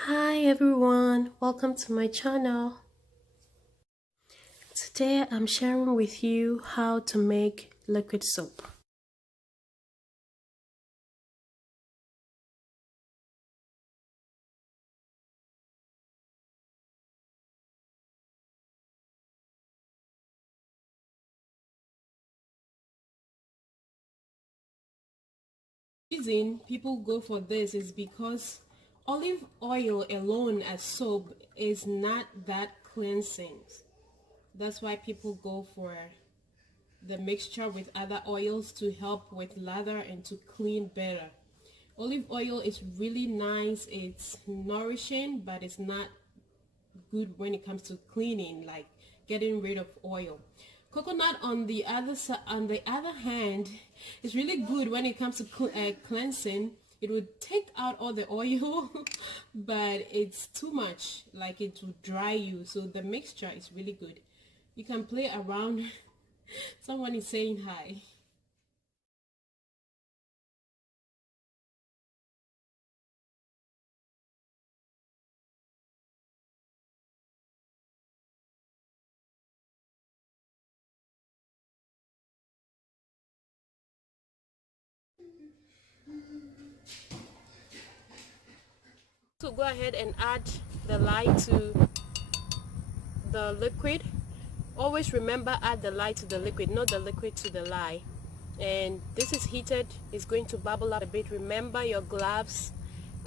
Hi everyone, welcome to my channel. Today I'm sharing with you how to make liquid soap. The reason people go for this is because olive oil alone as soap is not that cleansing. That's why people go for the mixture with other oils to help with lather and to clean better. Olive oil is really nice, it's nourishing, but it's not good when it comes to cleaning, like getting rid of oil. Coconut on the other hand, is really good when it comes to cleansing. It would take out all the oil but it's too much, like it would dry you. So the mixture is really good. You can play around. Someone is saying hi. So go ahead and add the lye to the liquid. Always remember, add the lye to the liquid, not the liquid to the lye. And this is heated, it's going to bubble up a bit. Remember your gloves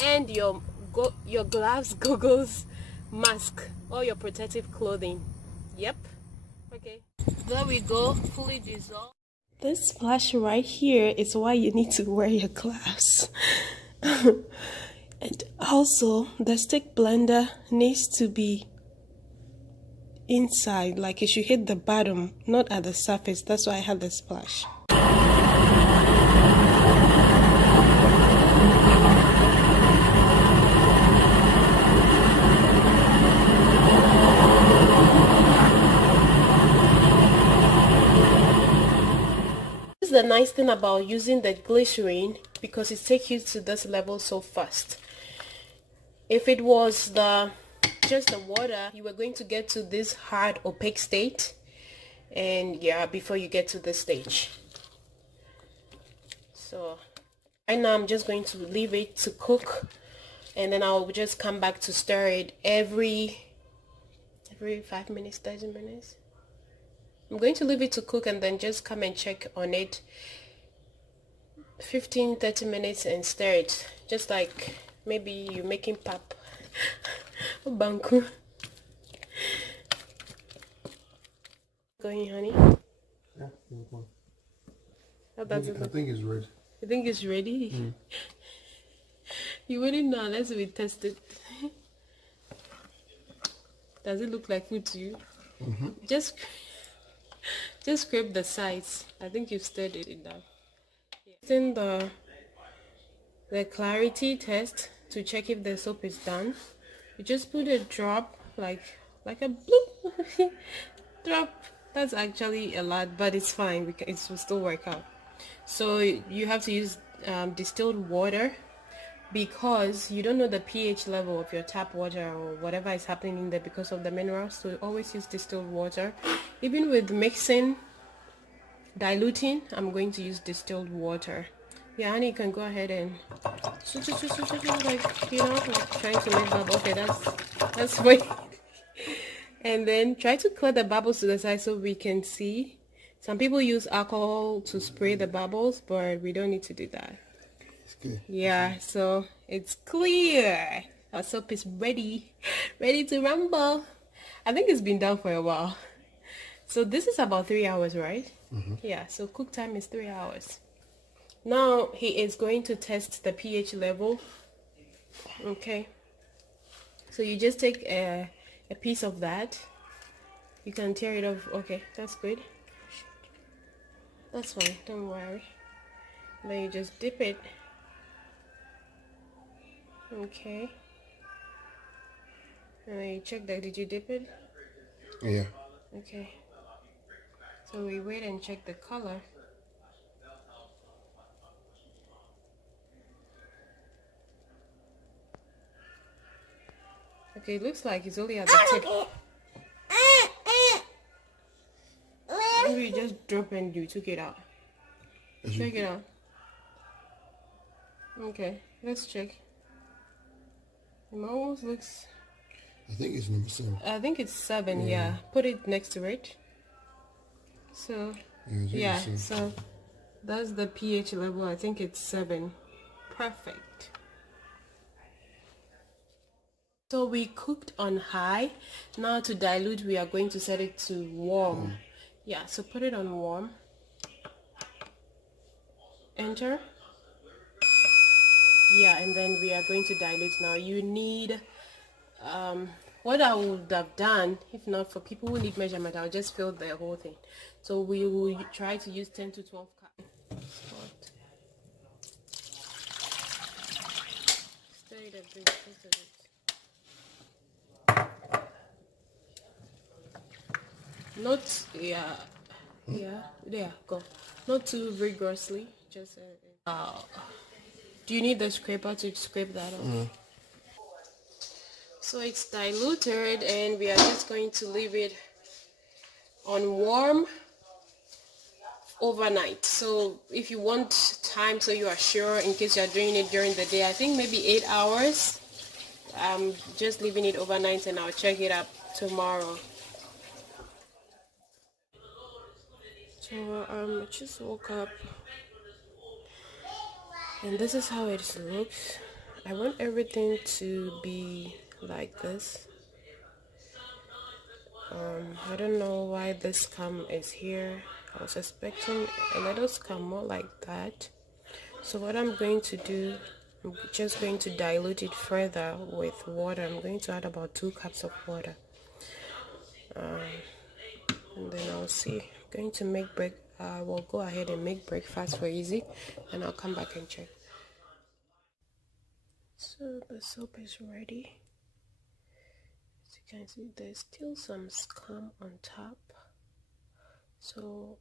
and your gloves, goggles, mask, all your protective clothing. Yep. Okay, there we go, fully dissolved. This splash right here is why you need to wear your gloves. And also the stick blender needs to be inside, like it should hit the bottom, not at the surface. That's why I had the splash. This is the nice thing about using the glycerin, because it takes you to this level so fast. If it was just the water, you were going to get to this hard opaque state, and yeah, before you get to this stage. So right now I'm just going to leave it to cook, and then I'll just come back to stir it every 5 minutes, 30 minutes. I'm going to leave it to cook and then just come and check on it 15-30 minutes and stir it, just like maybe you're making pap. Banku. Going, honey? Yeah, How does it I look? think it's ready. You think it's ready? You wouldn't know unless we test it. Does it look like food to you? Just scrape the sides. I think you've stirred it enough. Using the clarity test to check if the soap is done, you just put a drop, like a bloop drop. That's actually a lot, but it's fine. It will still work out. So you have to use distilled water, because you don't know the pH level of your tap water or whatever is happening in there because of the minerals. So always use distilled water. Even with mixing, diluting, I'm going to use distilled water. Yeah, honey, you can go ahead and like, you know, like trying to make bubble. Okay, that's fine. And then try to clear the bubbles to the side so we can see. Some people use alcohol to spray the bubbles, but we don't need to do that. It's good. Yeah, so it's clear. Our soap is ready to rumble. I think it's been done for a while. So this is about 3 hours, right? Yeah, so cook time is 3 hours. Now he is going to test the pH level. Okay, so you just take a piece of that. You can tear it off. Okay, that's good. That's fine, don't worry. Then you just dip it. Okay, and then you check that. Did you dip it? Yeah. Okay, so we wait and check the color. Okay, it looks like it's only at the tip. Maybe you just drop and you took it out. Check it out. Okay, let's check. It almost looks... I think it's number 7. I think it's 7, yeah. Put it next to it. So, yeah, so that's the pH level. I think it's 7. Perfect. So we cooked on high. Now to dilute, we are going to set it to warm. Yeah, so put it on warm. Enter. Yeah, and then we are going to dilute now. You need what I would have done, if not for people who need measurement, I'll just fill the whole thing. So we will try to use 10 to 12 cups. Stir it a bit, just a bit. Not, yeah, there, go. Not too vigorously, just do you need the scraper to scrape that off? So it's diluted and we are just going to leave it on warm overnight. So if you want time so you are sure, in case you are doing it during the day, I think maybe 8 hours. I'm just leaving it overnight and I'll check it up tomorrow. So I just woke up and this is how it looks. I want everything to be like this. I don't know why this scum is here. I was expecting a little scum more like that. So what I'm going to do, I'm just going to dilute it further with water. I'm going to add about 2 cups of water. And then I'll see. I'm going to make we'll go ahead and make breakfast for Easy and I'll come back and check. So the soap is ready. As you can see, there's still some scum on top. So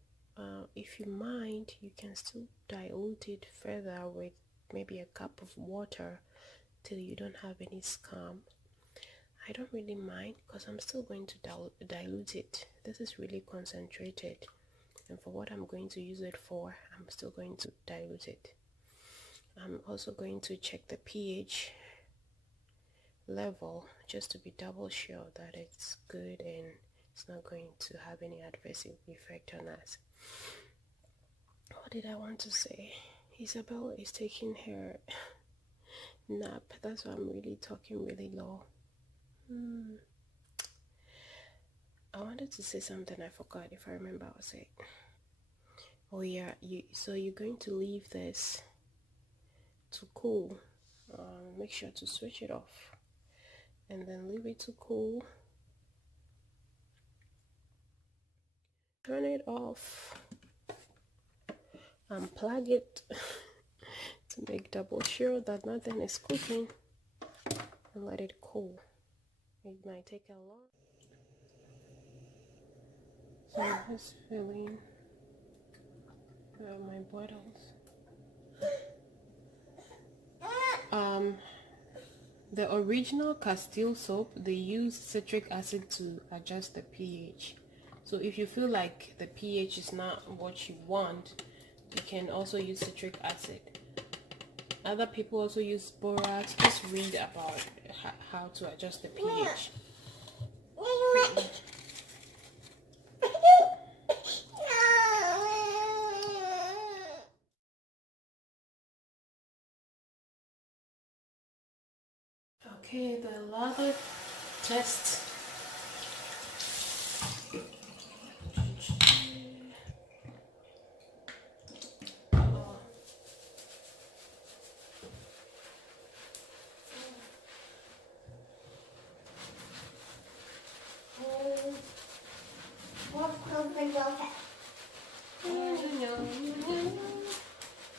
if you mind, you can still dilute it further with maybe a cup of water till you don't have any scum. I don't really mind because I'm still going to dilute it. This is really concentrated, and for what I'm going to use it for, I'm still going to dilute it. I'm also going to check the pH level just to be double sure that it's good and it's not going to have any adverse effect on us. What did I want to say? Isabel is taking her nap. That's why I'm really talking really low. I wanted to say something I forgot. If I remember, I'll say it. Oh yeah, so you're going to leave this to cool. Make sure to switch it off and then leave it to cool. Turn it off. Unplug it to make double sure that nothing is cooking, and let it cool. It might take a long. So I'm just filling my bottles. The original Castile soap, they use citric acid to adjust the pH. So if you feel like the pH is not what you want, you can also use citric acid. Other people also use borax. Just read about how to adjust the pH. Okay, the lather test.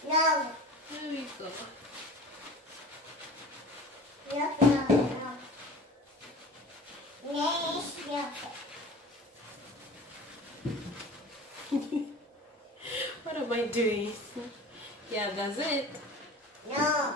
No. There we go. What am I doing? Yeah, that's it. No.